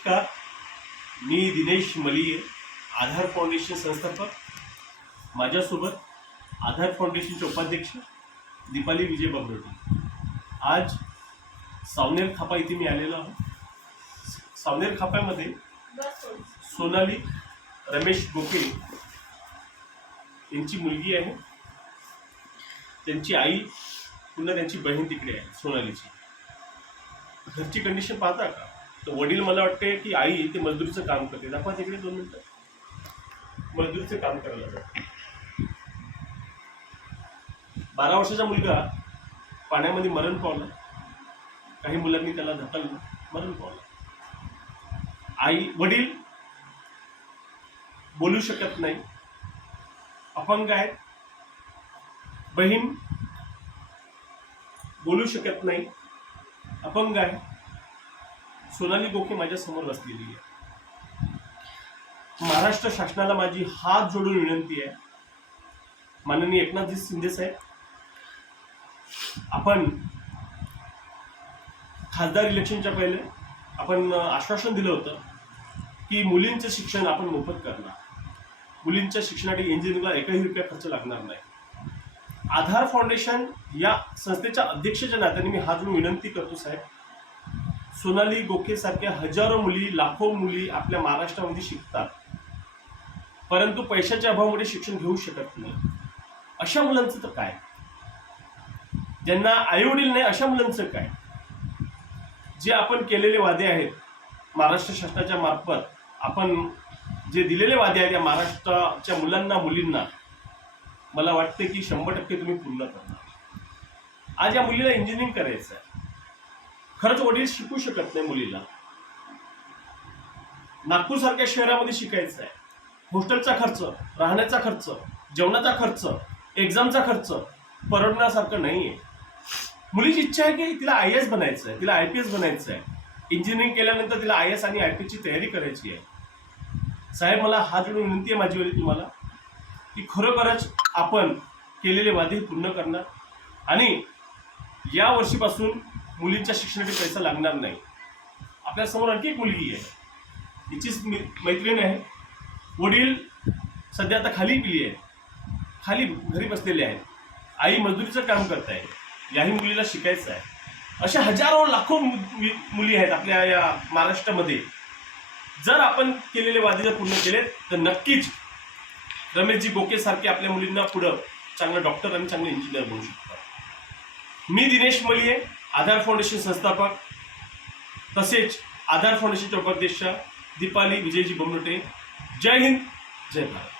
नमस्कार, मी दिनेश मलिये, आधार फाउंडेशन संस्थापक. माझ्यासोबत आधार फाउंडेशनचे उपाध्यक्ष दीपाली विजय बबरोटे. आज सावनेर खापा इथे मी आलेलो आहे. सावनेर खाप्यामध्ये सोनाली रमेश गोके यांची मुलगी आहे. त्यांची आई पुन्हा त्यांची बहीण तिकडे आहे सोनालीची. घरची कंडिशन पाहता का, तर वडील मला वाटते की आई ते मजदुरीचं काम करते. दाखवा तिकडे 2 मिनिटं. मजदुरीचं काम करायला जाते. 12 वर्षाचा मुलगा पाण्यामध्ये मरण पावला. काही मुलांनी त्याला ढकललं, मरण पावला. वडील बोलू शकत नाही, अपंग आहे. बहीण बोलू शकत नाही, अपंग आहे. सोनाली गोके माझ्या समोर बसलेली आहे. महाराष्ट्र शासनाला माझी हात जोडून विनंती आहे, माननीय एकनाथजी शिंदे साहेब, आपण खासदार इलेक्शनच्या पहिले आपण आश्वासन दिलं होतं की मुलींचं शिक्षण आपण मोफत करणार. मुलींच्या शिक्षणासाठी इंजिनिअरिंगला एकही रुपया खर्च लागणार नाही. आधार फाउंडेशन या संस्थेच्या अध्यक्षाच्या नात्याने मी हात जोडून विनंती करतो साहेब, सोनाली गोके सारख्या हजारो मुली, लाखो मुली आपल्या महाराष्ट्रामध्ये शिकतात, परंतु पैशाच्या अभावामुळे शिक्षण घेऊ शकत नाही. अशा मुलांचं तर काय, ज्यांना आईवडील नाही अशा मुलांचं काय. जे आपण केलेले वादे आहेत महाराष्ट्र शासनाच्या मार्फत, आपण जे दिलेले वादे आहेत या महाराष्ट्राच्या मुलांना मुलींना, मला वाटते की 100% तुम्ही पूर्ण करणार. आज या मुलीला इंजिनिअरिंग करायचं आहे. खरंच वडील शिकू शकत नाही मुलीला. नागपूर सारख्या शहरामध्ये शिकायचं आहे. हॉस्टेलचा खर्च, राहण्याचा खर्च, जेवणाचा खर्च, एक्झामचा खर्च परवडण्यासारखं नाही आहे. मुलीची इच्छा आहे की तिला IAS बनायचं आहे, तिला IPS बनायचं आहे. इंजिनिअरिंग केल्यानंतर तिला IAS आणि IPSची तयारी करायची आहे. साहेब, मला हात जोडून विनंती आहे माझीवाली तुम्हाला की खरोखरच आपण केलेले वादे पूर्ण करणार आणि या वर्षीपासून मुलींच्या शिक्षणासाठी पैसा लागणार नाही. आपल्यासमोर आणखी एक मुलगी आहे, तिचीच मैत्रीण आहे. वडील सध्या आता खाली गेली आहे, खाली घरी बसलेले आहेत. आई मजदुरीचं काम करत आहे. याही मुलीला शिकायचं आहे. अशा हजारो लाखो मुली आहेत आपल्या या महाराष्ट्रामध्ये. जर आपण केलेले वादे जर पूर्ण केले तर नक्कीच रमेशजी गोके सारखे आपल्या मुलींना पुढं चांगलं डॉक्टर आणि चांगले इंजिनियर बनवू शकतात. मी दिनेश मलिये, आधार फाउंडेशन संस्थापक, तसेच आधार फाउंडेशनचे उपाध्यक्ष दीपाली विजयजी बबरोटे. जय हिंद, जय भारत.